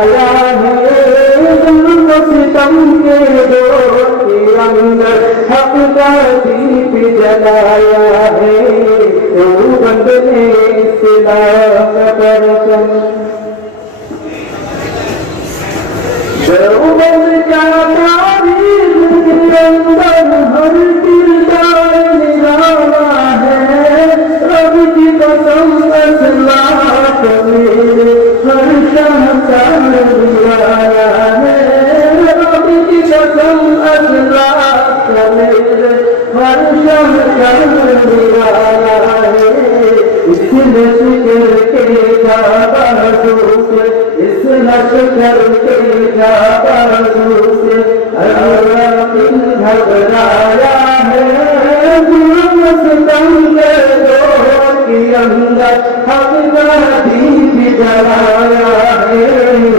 आया है जुल्म सितम के दौर के अंदर हक का दीप जलाया है देवबंद ने इस्लाम का परचम देवबंद का तारीख के अंदर हर किरदार निराला है रब की कसम असलात मेरे हर शहंशाह निराला है रब की कसम असलात मेरे हर शहंशाह निराला है इस लश्कर के जाबाजों से इस लश्कर के जाबाजों से अल्लाह घबराया है जुल्म सितम के दौर के अंदर हक का दीप जलाया है।